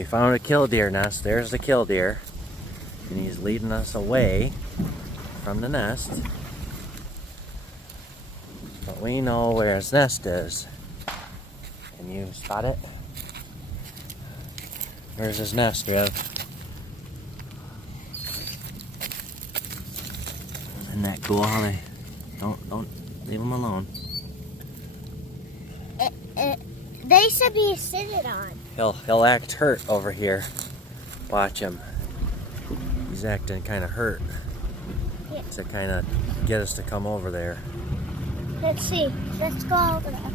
we found a killdeer nest. There's the killdeer. And he's leading us away from the nest. But we know where his nest is. Can you spot it? Where's his nest, Rev? Isn't that cool how they don't leave him alone. They should be sitting on. He'll act hurt over here. Watch him. He's acting kind of hurt. Yeah. To kind of get us to come over there. Let's see. Let's go over there.